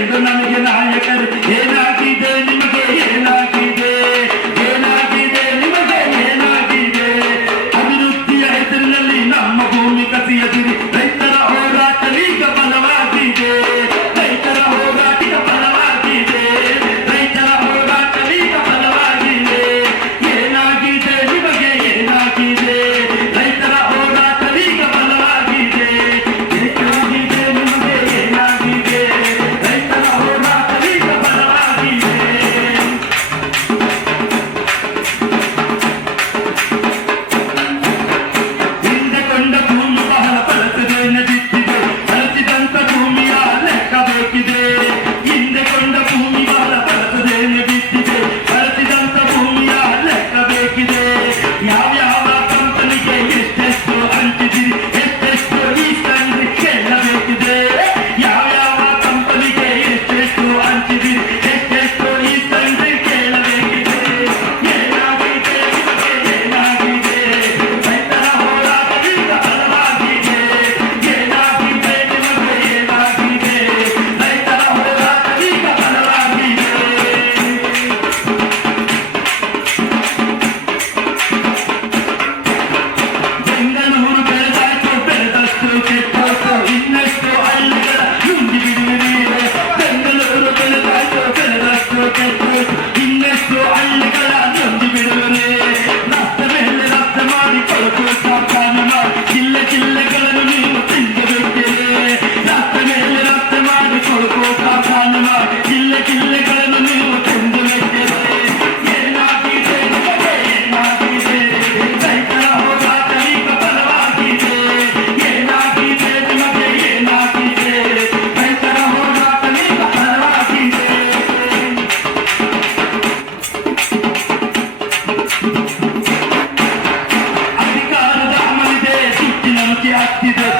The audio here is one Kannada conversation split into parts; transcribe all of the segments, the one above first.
نمجن عن يكرت هنا জাতিদের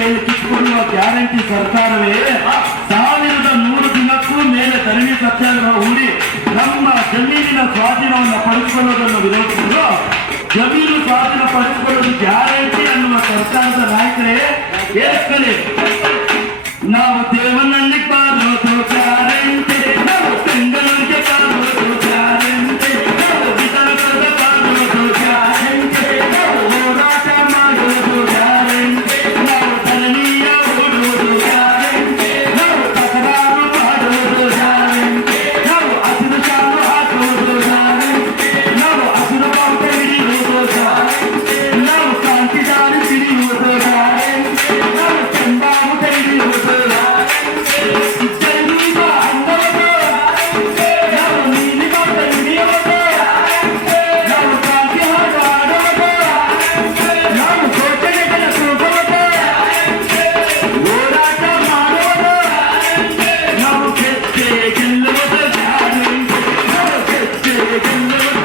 ಮೇಲೆ ಕಿತ್ತುಕೊಳ್ಳುವ ಗ್ಯಾರಂಟಿ ಸರ್ಕಾರವೇ ಸಾವಿರದ ನೂರು ದಿನಕ್ಕೂ ಮೇಲೆ ತರಣಿ ಸತ್ಯಾಗ್ರಹ ಹೂಡಿ ನಮ್ಮ ಜಮೀನಿನ ಸ್ವಾಧೀನವನ್ನು ಪಡೆದುಕೊಳ್ಳುವುದನ್ನು ವಿರೋಧಿಸಿದ್ರು. ಜಮೀನು ಸ್ವಾಧೀನ ಪಡೆದುಕೊಳ್ಳುವುದು ಗ್ಯಾರಂಟಿ ಅನ್ನುವ ಸರ್ಕಾರದ ನಾಯಕರೇ ಏಕಲೇ ನಾವು Baby, never